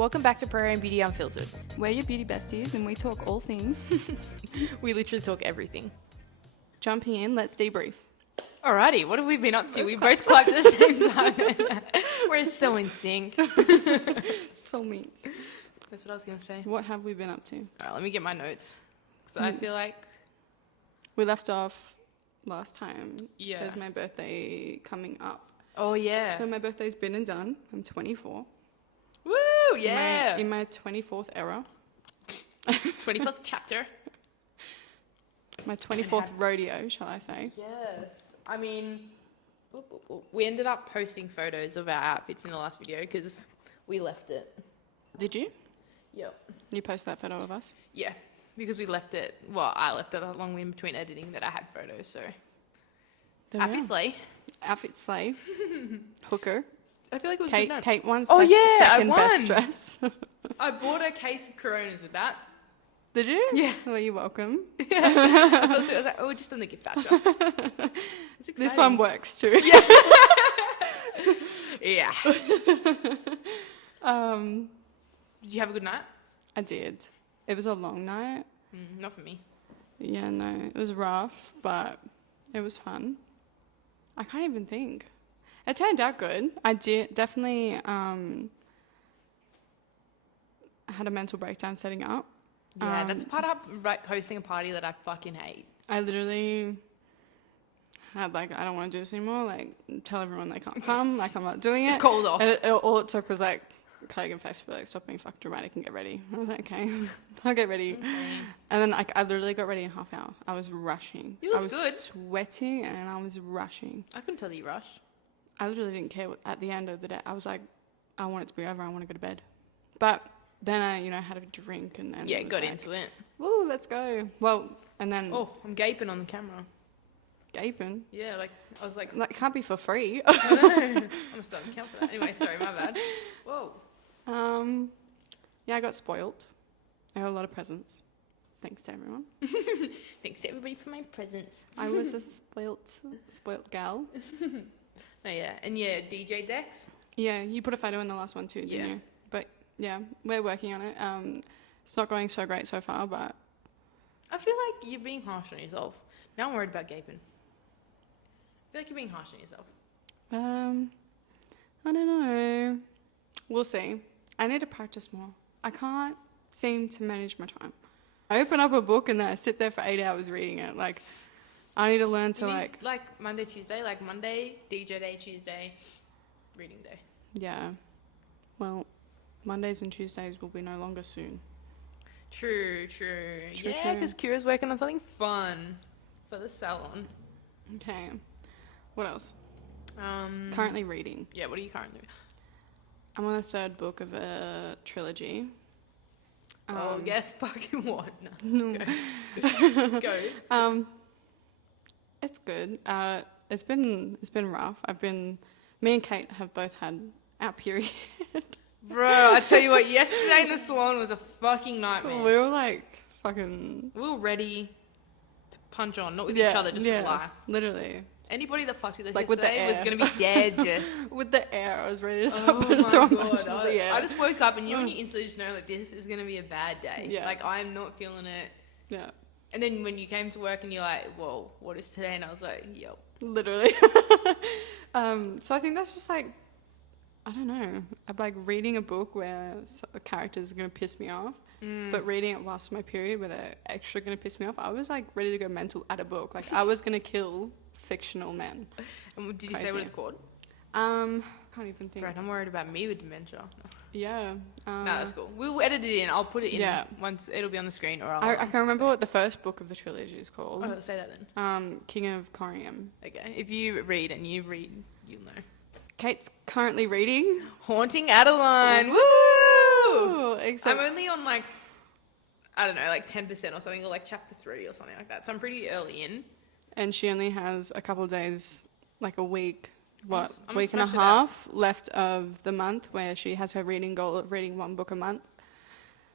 Welcome back to Prayer and Beauty Unfiltered. We're your beauty besties and we talk all things. We literally talk everything. Jumping in, let's debrief. Alrighty, what have we been up to? We both clapped at the same time. We're so in sync. Soulmates. That's what I was going to say. What have we been up to? Alright, let me get my notes. Because I feel like... We left off last time. Yeah. There's my birthday coming up. Oh, yeah. So my birthday's been and done. I'm 24. Woo, yeah. In my 24th era. 24th chapter. My 24th rodeo, shall I say. Yes. I mean, we ended up posting photos of our outfits in the last video because we left it. Did you? Yep. You post that photo of us? Yeah, because we left it, well, I left it a long way in between editing that I had photos, so. Outfit slay. Outfit slay. Hooker. I feel like it was Kate, good note. Kate won I second won. best dress. I bought a case of Coronas with that. Did you? Yeah. Well, you're welcome. Yeah. I was like, oh, just on the gift voucher. It's exciting. This one works too. Yeah. Um, Did you have a good night? I did. It was a long night. Not for me. Yeah, no, it was rough, but it was fun. I can't even think. It turned out good. I did definitely had a mental breakdown setting up. Yeah, that's part of hosting a party that I fucking hate. I literally had I don't want to do this anymore. Like, tell everyone they can't come. Like, I'm not doing it. It's called off. And all it took was Craig and Faith to be like, stop being fucking dramatic and get ready. I was like, okay, I'll get ready. Okay. And then I literally got ready in half an hour. I was rushing. You I looked was good. sweating and I was rushing. I couldn't tell that you rushed. I literally didn't care at the end of the day. I was like, I want it to be over. I want to go to bed. But then I, had a drink and then Got into it. Woo, let's go. Well, and then Oh, I'm gaping on the camera. gaping. Yeah, I was like, That can't be for free. I know. I'm gonna start an account for that. Anyway, sorry, my bad. Whoa. Yeah, I got spoiled. I got a lot of presents. Thanks to everyone. Thanks to everybody for my presents. I was a spoilt gal. Oh yeah, and yeah, DJ decks. Yeah, you put a photo in the last one too, didn't you? But yeah, we're working on it. It's not going so great so far, but I feel like you're being harsh on yourself. Now I'm worried about gaping. I feel like you're being harsh on yourself. I don't know. We'll see. I need to practice more. I can't seem to manage my time. I open up a book and then I sit there for 8 hours reading it. Like, I need to learn to like Monday, Tuesday, like Monday, DJ day, Tuesday, reading day. Yeah. Well, Mondays and Tuesdays will be no longer soon. True. Yeah, because Kira's working on something fun for the salon. Okay. What else? Currently reading. Yeah, what are you currently? I'm on the third book of a trilogy. Guess fucking what? No. Go. It's good. It's been rough. Me and Kate have both had our period. Bro, I tell you what, yesterday in the salon was a fucking nightmare. We were fucking... We were ready to punch on, not with each other, just for life. Literally. Anybody that fucked with us with the yesterday air. was going to be dead. With the air, I was ready to stop Oh and my throw god, punches in the air. I just woke up and when you instantly just know this is going to be a bad day. Yeah. I'm not feeling it. Yeah. And then when you came to work and you're like, whoa, what is today? And I was like, yo. Literally. So I think that's just I don't know. I'm reading a book where a characters are going to piss me off, but reading it whilst my period where they're extra going to piss me off, I was ready to go mental at a book. I was going to kill fictional men. And did you say what it's called? Can't even think. Right, I'm worried about me with dementia. Yeah. No, that's cool. We'll edit it in. I'll put it in once it'll be on the screen. Or I can remember what the first book of the trilogy is called. Oh, say that then. King of Corium. Okay. If you read, you'll know. Kate's currently reading Haunting Adeline. Woo! I'm only on I don't know, 10% or something, or chapter 3 or something like that. So I'm pretty early in. And she only has a couple of days, a week, I'm week and a half left of the month where she has her reading goal of reading one book a month.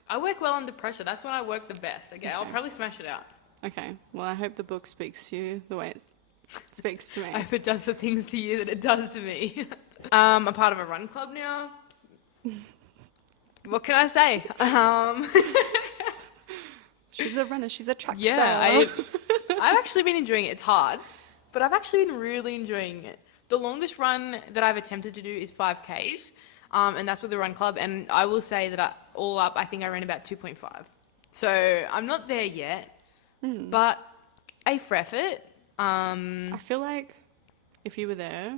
I work well under pressure. That's when I work the best. Okay, I'll probably smash it out. Okay. Well, I hope the book speaks to you the way it speaks to me. I hope it does the things to you that it does to me. I'm part of a run club now. What can I say? She's a runner. She's a track Yeah, star. I've actually been enjoying it. It's hard, but I've actually been really enjoying it. The longest run that I've attempted to do is 5Ks, and that's with the run club. And I will say that all up, I think I ran about 2.5. So I'm not there yet, but a for effort. I feel like if you were there,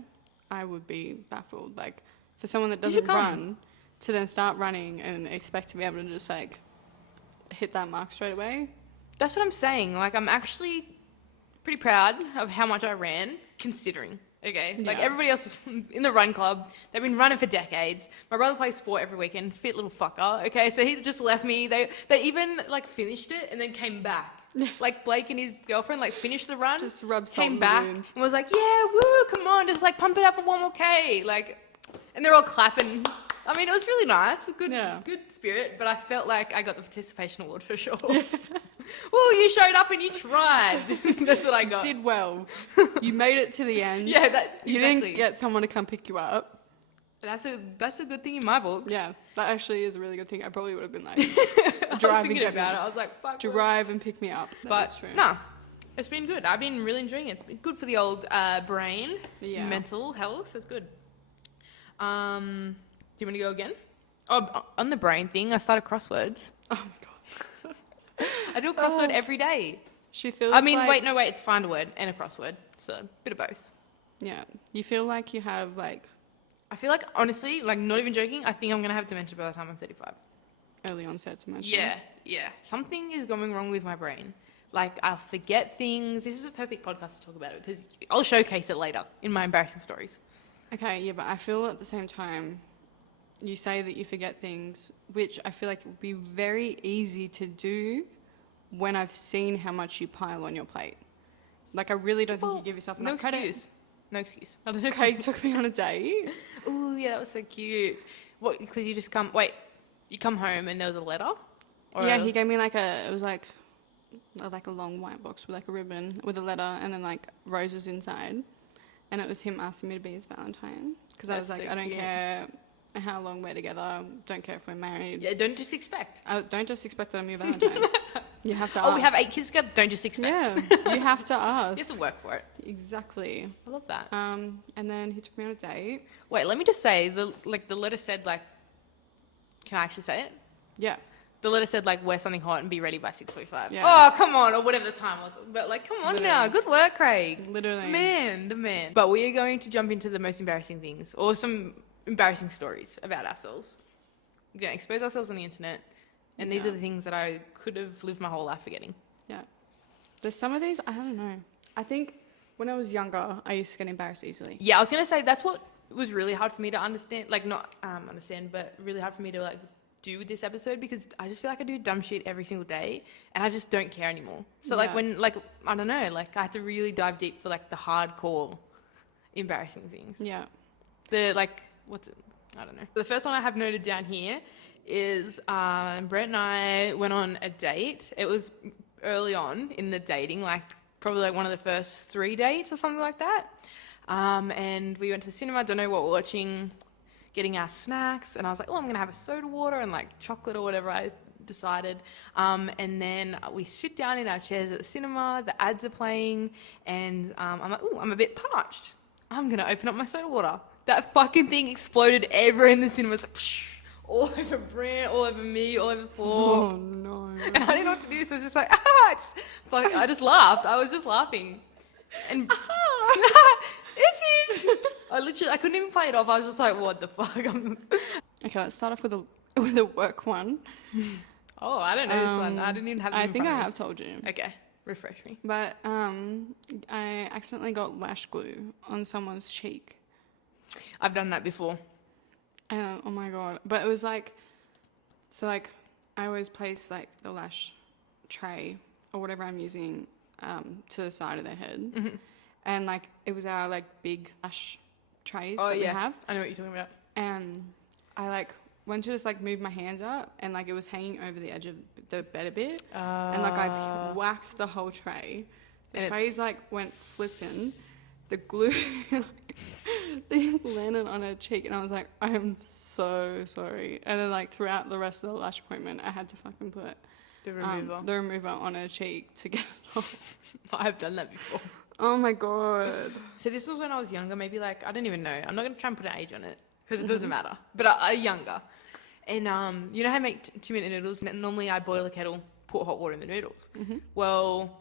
I would be baffled. Like, for someone that You should doesn't come. run to then start running and expect to be able to just like hit that mark straight away. That's what I'm saying. Like, I'm actually pretty proud of how much I ran, considering. Okay, like Yeah. everybody else is in the run club. They've been running for decades. My brother plays sport every weekend. Fit little fucker. Okay, so he just left me. They even like finished it and then came back. Like Blake and his girlfriend like finished the run, Just rub salt came in the back wound. and was like, "Yeah, woo, come on, just like pump it up for one more K." Like, and they're all clapping. I mean, it was really nice, good spirit. But I felt like I got the participation award for sure. Well, you showed up and you tried. That's what I got. Did well. You made it to the end. Yeah, that You exactly. didn't get someone to come pick you up. That's a good thing in my books. Yeah, that actually is a really good thing. I probably would have been like, I was drive and thinking get about me. it. I was like, fuck. Drive and pick me up. That is But true. no, it's been good. I've been really enjoying it. It's been good for the old brain, Yeah. mental health. It's good. Do you want to go again? Oh, on the brain thing, I started crosswords. Oh my god. I do a crossword every day. She feels. I mean, like, wait, it's find a word and a crossword. So a bit of both. Yeah, you feel like you have like I feel like, honestly, like not even joking, I think I'm going to have dementia by the time I'm 35. early onset dementia. Yeah. Something is going wrong with my brain. Like, I'll forget things. This is a perfect podcast to talk about it because I'll showcase it later in my embarrassing stories. Okay, yeah, but I feel at the same time, you say that you forget things, which I feel like would be very easy to do when I've seen how much you pile on your plate. Like, I really don't think you give yourself enough No credit. excuse. No excuse. I don't know. Kate took me on a date. Oh, yeah, that was so cute. What, because you just come, wait, you come home and there was a letter? Yeah, he gave me like it was like a long white box with like a ribbon with a letter and then like roses inside. And it was him asking me to be his Valentine. Because I was That's like, so I don't cute. care how long we're together, don't care if we're married. Yeah, don't just expect. Don't just expect that I'm your Valentine. You have to ask. Oh, we have 8 kids together. Don't just expect. Yeah, you have to ask. You have to work for it. Exactly. I love that. And then he took me on a date. Wait, let me just say, the letter said, like, can I actually say it? Yeah. The letter said, like, wear something hot and be ready by 6:45. Yeah. Oh, come on, or whatever the time was. But, like, come on now. Literally. Good work, Craig. Literally. The man. But we are going to jump into the most embarrassing things, or some embarrassing stories about ourselves. We're going to expose ourselves on the internet, and these Yeah. are the things that I could have lived my whole life forgetting. Yeah. There's some of these, I don't know. I think when I was younger, I used to get embarrassed easily. Yeah, I was going to say, that's what was really hard for me to understand. Like, not understand, but really hard for me to, like, do with this episode because I just feel like I do dumb shit every single day and I just don't care anymore. So like Yeah. when like I don't know, like I have to really dive deep for like the hardcore embarrassing things. Yeah. The like what's it? I don't know. The first one I have noted down here is Brett and I went on a date. It was early on in the dating, like probably like one of the first 3 dates or something like that. And we went to the cinema, don't know what we're watching, getting our snacks, and I was like, oh, I'm gonna have a soda water and like chocolate or whatever I decided. And then we sit down in our chairs at the cinema, the ads are playing, and I'm like, oh, I'm a bit parched. I'm gonna open up my soda water. That fucking thing exploded everywhere in the cinema. It's like, psh, all over Brent, all over me, all over the floor. Oh no. And I didn't know what to do, so I was just like, I just laughed. I was just laughing. And I couldn't even play it off. I was just like, what the fuck? Okay, let's start off with a work one. Oh, I don't know this one. I didn't even have it I in think I front of have told you. me. Okay, refresh me. But I accidentally got lash glue on someone's cheek. I've done that before. Oh my god. But it was like, so like I always place like the lash tray or whatever I'm using to the side of their head. Mm-hmm. And like it was our like big lash trays Oh, that we yeah. have. I know what you're talking about. And I like went to just like move my hands up and like it was hanging over the edge of the bed a bit. And like I've whacked the whole tray. The And it's- trays like went flipping. The glue these landed on her cheek, and I was like, I am so sorry. And then like throughout the rest of the lash appointment, I had to fucking put the remover on her cheek to get it off. I've done that before. Oh my god. So this was when I was younger, maybe like, I don't even know. I'm not going to try and put an age on it because it doesn't matter. But younger. And you know how I make 2-minute noodles? And normally I boil a kettle, put hot water in the noodles. Mm-hmm. Well,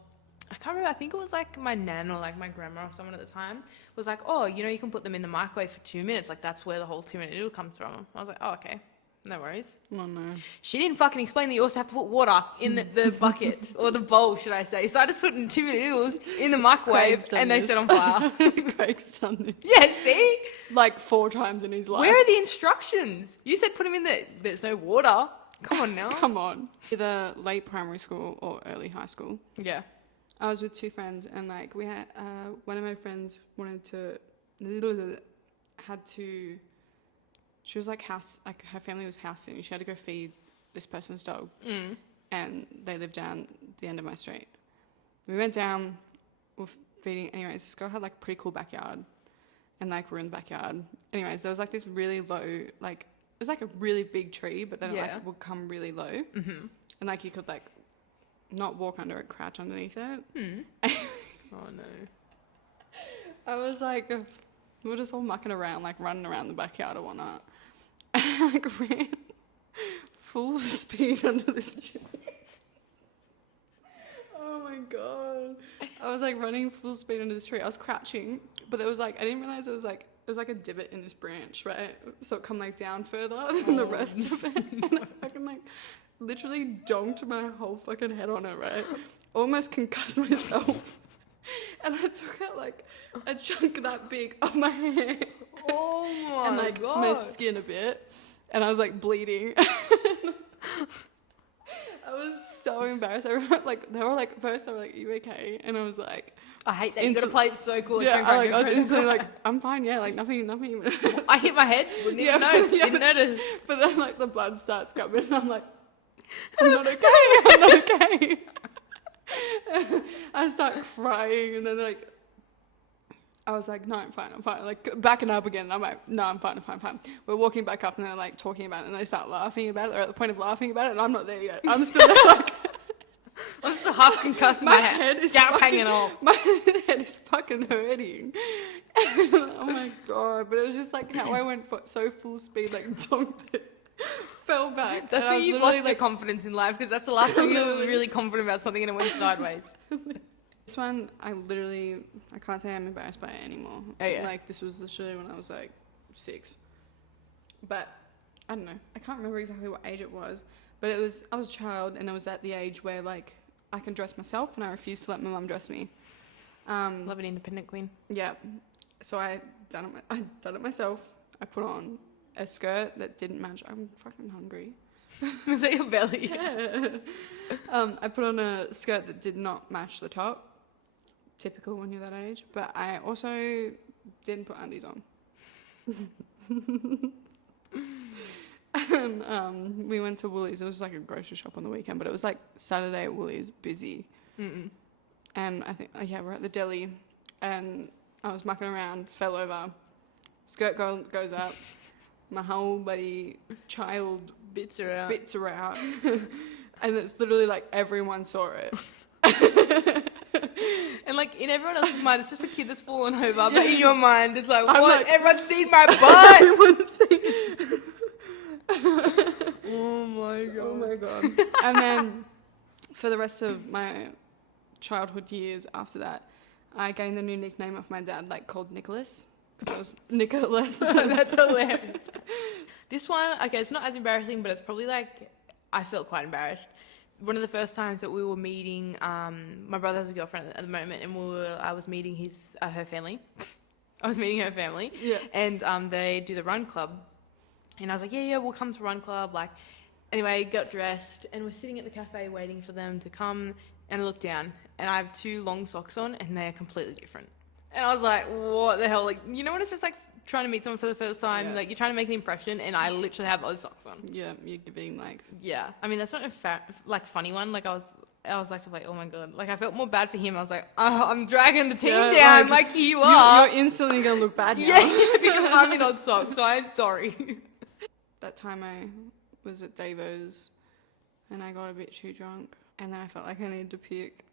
I can't remember. I think it was like my nan or like my grandma or someone at the time was like, oh, you know, you can put them in the microwave for 2 minutes. Like that's where the whole 2-minute noodle comes from. I was like, oh, okay. No worries. Oh no. She didn't fucking explain that you also have to put water in the bucket or the bowl, should I say. So I just put in 2-minute noodles in the microwave and they set on fire. Craig's done this. Yeah, see? Like 4 times in his life. Where are the instructions? You said put them in there's no water. Come on now. Come on. Either late primary school or early high school. Yeah. I was with 2 friends and like we had, one of my friends she was like her family was house sitting. She had to go feed this person's dog. And they lived down the end of my street. We went down with feeding. Anyways, this girl had like a pretty cool backyard. And like we're in the backyard. Anyways, there was like this really low, like, it was like a really big tree, but then it like would come really low. Mm-hmm. And like you could like not walk under it, crouch underneath it. Oh no. I was like, we were just all mucking around, like running around the backyard or whatnot. And I like ran full speed under this tree. Oh my god. I was like running full speed under this tree. I was crouching, but there was like, I didn't realize it was like a divot in this branch, right? So it come like down further than the rest of it. And I fucking like literally donked my whole fucking head on it, right? Almost concussed myself. And I took out like a chunk that big of my hair. Oh my and like god. my skin a bit. And I was like bleeding. I was so embarrassed. I remember, like they were like, first they were like, "Are you okay?" And I was like, I hate that. You gotta play it so cool. Yeah, I was instantly like, I'm fine. Yeah, like nothing. I hit my head. Wouldn't even know. Didn't notice. But then like the blood starts coming, and I'm like, I'm not okay. I'm not okay. I start crying, and then like, I was like, no, I'm fine. Like backing up again. I'm like, no, I'm fine. We're walking back up, and they're like talking about it, and they start laughing about it. They're at the point of laughing about it, and I'm not there yet. I'm still there, like. I'm still half concussed. My head is hanging off. My head is fucking hurting. Oh my god! But it was just like how I went so full speed, like donked it, fell back. That's where you've lost your confidence in life, because that's the last time you were really confident about something and it went sideways. This one, I can't say I'm embarrassed by it anymore. Oh yeah. Like this was literally when I was like 6. But I don't know. I can't remember exactly what age it was. But I was a child, and I was at the age where like I can dress myself, and I refuse to let my mum dress me. Love an independent queen. Yeah. So I done it myself. I put on a skirt that didn't match. I'm fucking hungry. Was that your belly? Yeah. I put on a skirt that did not match the top. Typical when you're that age. But I also didn't put undies on. And we went to Woolies. It was like a grocery shop on the weekend, but it was like Saturday at Woolies, busy. Mm-mm. And I think, we're at the deli, and I was mucking around, fell over, skirt goes up, my whole bloody child bits are out, and it's literally like everyone saw it. And like in everyone else's mind, it's just a kid that's fallen over, but in your mind, it's like, what? Like, everyone's seen my butt. Everyone's seen. Oh my god. And then for the rest of my childhood years after that, I gained the new nickname of my dad, like called Nicholas, because I was Nicholas. That's hilarious. This one, okay, it's not as embarrassing, but it's probably like, I felt quite embarrassed. One of the first times that we were meeting, my brother has a girlfriend at the moment, and I was meeting her family. I was meeting her family. Yeah. And they do the run club. And I was like, yeah, we'll come to run club. Like, anyway, got dressed, and we're sitting at the cafe waiting for them to come, and I look down, and I have 2 long socks on, and they are completely different. And I was like, what the hell? Like, you know when it's just like trying to meet someone for the first time, like you're trying to make an impression, and I literally have those socks on. Yeah, you're giving like... Yeah. I mean, that's not a funny one. Like, I was like, oh my God. Like, I felt more bad for him. I was like, oh, I'm dragging the team Yeah, down. like, Like, here you are. You're instantly going to look bad now. Yeah, because I'm in odd socks, so I'm sorry. That time I was at Davo's and I got a bit too drunk and then I felt like I needed to puke.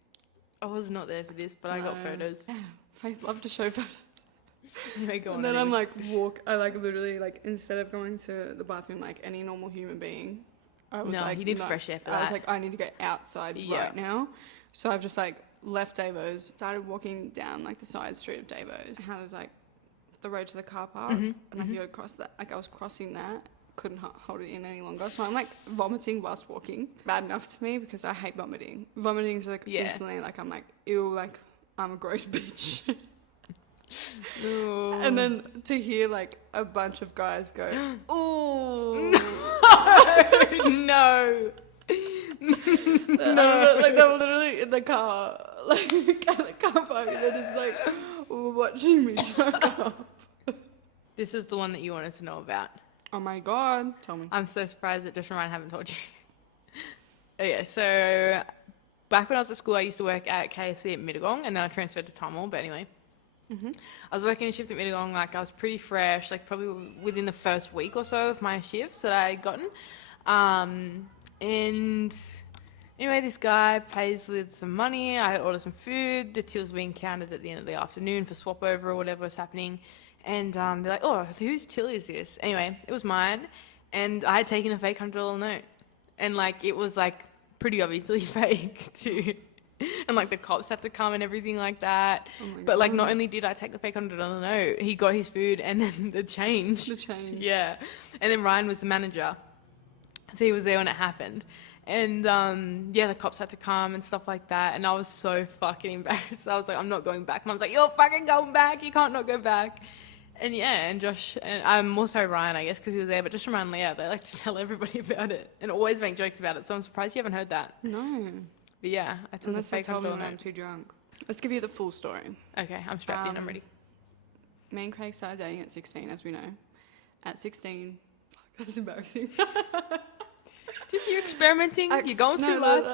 I was not there for this, but I got photos. Yeah, Faith loved to show photos. Anyway, go on. And then I'm like, I like literally, like, instead of going to the bathroom like any normal human being, I was like, he did fresh air for that. I was like, I need to go outside right now. So I've just like left Davo's, started walking down like the side street of Davo's. And I was like, the road to the car park, and I could go across that. Like I was crossing that, couldn't hold it in any longer. So I'm like vomiting whilst walking. Bad enough to me because I hate vomiting. Vomiting's like instantly like I'm like, ew, like I'm a gross bitch. And then to hear like a bunch of guys go, oh no. like they were literally in the car, like at the car park, and they're just like watching me jerk off. This is the one that you wanted to know about. Oh my God, tell me. I'm so surprised that Josh and Ryan haven't told you. Okay, so back when I was at school, I used to work at KFC at Mittagong, and then I transferred to Tamil, but anyway. I was working a shift at Mittagong, like I was pretty fresh, like probably within the first week or so of my shifts that I had gotten. And anyway, this guy pays with some money. I order some food. The tills being counted at the end of the afternoon for swap over or whatever was happening. And they're like, oh, whose till is this? Anyway, it was mine. And I had taken a fake $100 note. And like, it was like pretty obviously fake too. And like the cops had to come and everything like that. Oh my but like, God. not only did I take the fake $100 note, he got his food and then the change. Yeah. And then Ryan was the manager. So he was there when it happened. And the cops had to come and stuff like that. And I was so fucking embarrassed. I was like, I'm not going back. Mum's like, you're fucking going back. You can't not go back. And and Josh, and I'm also Ryan, I guess, because he was there. But Josh and Ryan Leah, they like to tell everybody about it and always make jokes about it. So I'm surprised you haven't heard that. No. But yeah, I took Unless the I fake told me $100 when I'm note. too drunk. Let's give you the full story. Okay, I'm strapped in. I'm ready. Me and Craig started dating at 16, as we know. At 16, that's embarrassing. Just you experimenting. You're going through life.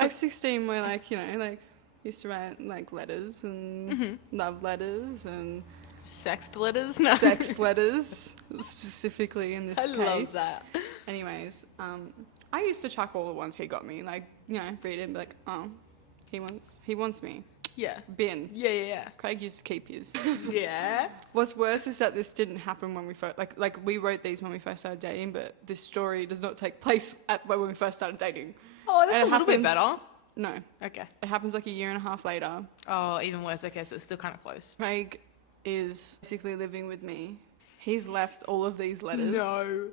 At 16, we're like, like used to write like letters and love letters and Sex letters. No. sex letters, specifically in this I case. love that. Anyways, I used to chuck all the ones he got me, like read it and be like, oh, he wants me. Yeah. Bin. Yeah. Craig used to keep his. Yeah. What's worse is that this didn't happen when we first, like we wrote these when we first started dating, but this story does not take place when we first started dating. Oh, that's And a it little bit happens- better. No, Okay. it happens like a year and a half later. Oh, even worse. Okay, so it's still kind of close. Craig is basically living with me. He's left all of these letters. No.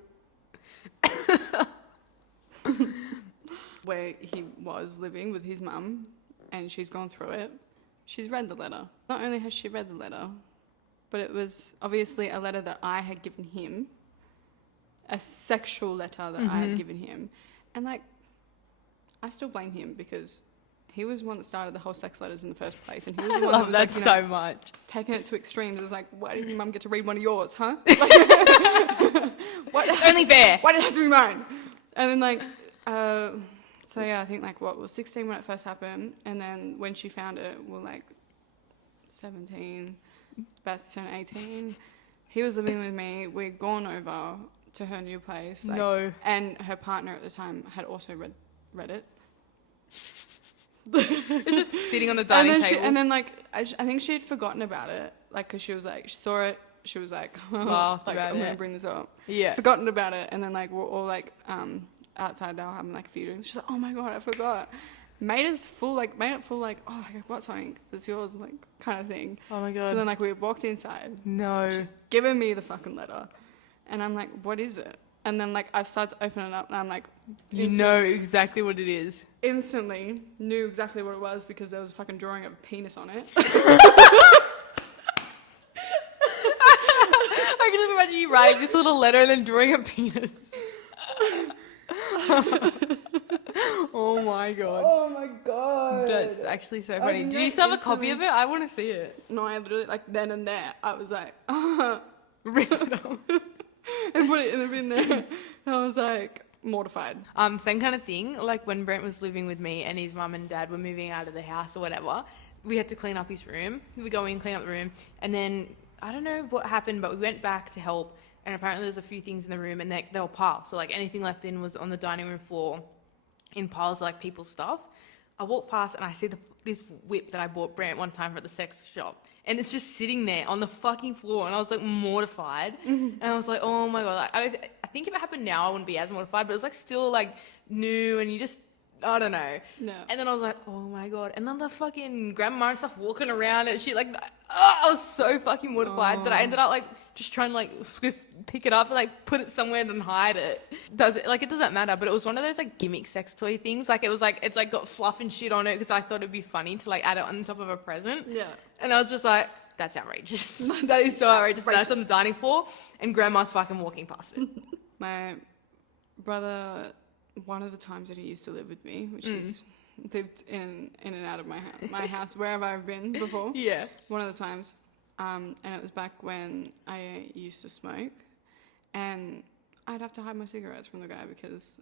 Where he was living with his mum, and she's gone through it. She's read the letter. Not only has she read the letter, but it was obviously a letter that I had given him, a sexual letter that I had given him. And like, I still blame him because he was the one that started the whole sex letters in the first place. And he was I the one that love was that like, so much. taking it to extremes. It was like, why didn't your mum get to read one of yours, huh? It's only fair. Why did it have to be mine? And then like, so yeah, I think like what was 16 when it first happened, and then when she found it, we're like 17, about to turn 18. He was living with me. We'd gone over to her new place. Like, No. and her partner at the time had also read it. It's just sitting on the dining table. And then like, I think she had forgotten about it, like, because she was like, she saw it. She was like, Laughed like, about I'm it. gonna bring this up. Yeah. Forgotten about it, and then like we're all like outside. They were having like a few drinks. She's like, oh my God, I forgot. Made it full like, oh, I've got something that's yours, like, kind of thing. Oh my God. So then like we walked inside. No. She's given me the fucking letter, and I'm like, what is it? And then like I've started to open it up, and I'm like, You know exactly what it is. instantly knew exactly what it was because there was a fucking drawing of a penis on it. I can just imagine you writing this little letter and then drawing a penis. Oh my God. Oh my God. That's actually so funny. Do you still have a copy of it? I want to see it. No, I literally, like, then and there, I was like, Ripped it off. and put it in the bin there. And I was like, mortified. Same kind of thing. Like when Brent was living with me and his mum and dad were moving out of the house or whatever, we had to clean up his room. We go in, clean up the room, and then I don't know what happened, but we went back to help, and apparently there's a few things in the room, and they were piles. So like anything left in was on the dining room floor in piles of like people's stuff. I walk past and I see this whip that I bought Brent one time at the sex shop, and it's just sitting there on the fucking floor, and I was like mortified, and I was like, oh my god, like, I think if it happened now I wouldn't be as mortified, but it was like still like new, and you just, I don't know. No. And then I was like, oh my god, and then the fucking grandma and stuff walking around and shit, like, I was so fucking mortified that I ended up like just trying to like swift pick it up and like put it somewhere and hide it. It doesn't matter, but it was one of those like gimmick sex toy things. Like it was like, it's like got fluff and shit on it because I thought it'd be funny to like add it on top of a present. Yeah. And I was just like, that's outrageous. That is so outrageous. And that's on the dining floor and grandma's fucking walking past it. My brother, one of the times that he used to live with me, which he's lived in and out of my house, wherever I've been before. Yeah. One of the times. And it was back when I used to smoke, and I'd have to hide my cigarettes from the guy because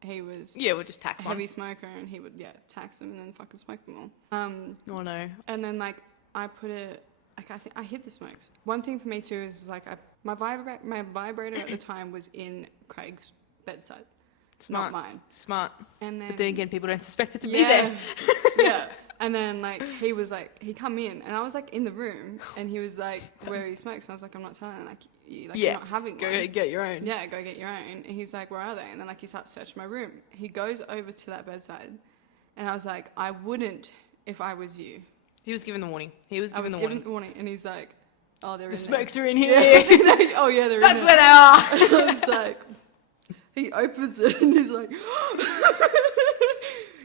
he was we'll just tax a heavy smoker, and he would tax them and then fucking smoke them all. Oh no. And then like I put it, like I think I hid the smokes. One thing for me too is like my vibrator at the time was in Craig's bedside. It's not mine. Smart. And then, but then again, people don't suspect it to be there. Yeah. And then like he was like, he come in, and I was like in the room, and he was like, where he smokes, and I was like, I'm not telling, you're not having go one. get your own. Yeah, go get your own. And he's like, where are they? And then like he starts searching my room. He goes over to that bedside, and I was like, I wouldn't if I was you. He was given the warning. I was given the warning, and he's like, oh, they're the in smokes there. are in here. Like, oh yeah, they're That's in where there. they are. And I was like, he opens it, and he's like,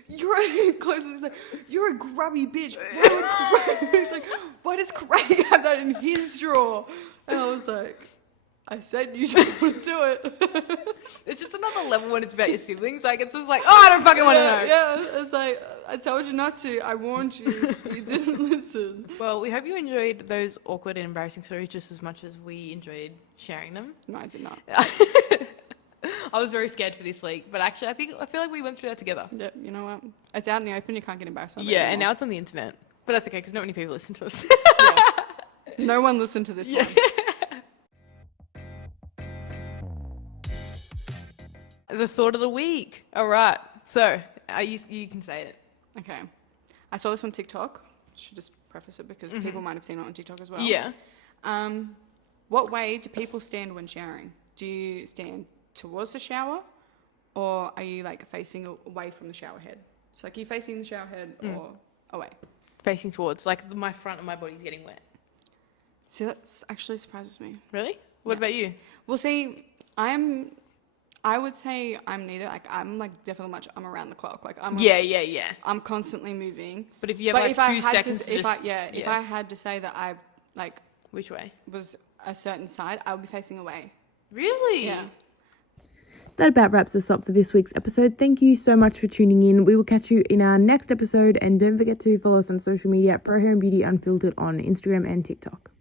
he's like, you're a grubby bitch. He's like, why does Craig have that in his drawer? And I was like, I said you shouldn't do it. It's just another level when it's about your siblings. Like, it's just like, oh, I don't fucking want to know. Yeah, it's like, I told you not to. I warned you. You didn't listen. Well, we hope you enjoyed those awkward and embarrassing stories just as much as we enjoyed sharing them. No, I did not. I was very scared for this week, but actually I feel like we went through that together. Yeah, you know what? It's out in the open. You can't get embarrassed. Yeah, and now it's on the internet. But that's okay because not many people listen to us. Yeah. No one listened to this one. The thought of the week. All right. So you can say it. Okay. I saw this on TikTok. Should just preface it because people might have seen it on TikTok as well. Yeah. What way do people stand when showering? Do you stand towards the shower, or are you like facing away from the shower head? So like, are you facing the shower head or away? Facing towards, like my front of my body's getting wet. See, that actually surprises me. Really? What about you? Well, see, I would say I'm neither. Like, I'm like definitely I'm around the clock. Like, Yeah. I'm constantly moving. But if you have like 2 seconds if I had to say that I like which way was a certain side, I would be facing away. Really? Yeah. That about wraps us up for this week's episode. Thank you so much for tuning in. We will catch you in our next episode, and don't forget to follow us on social media at Pro Hair and Beauty Unfiltered on Instagram and TikTok.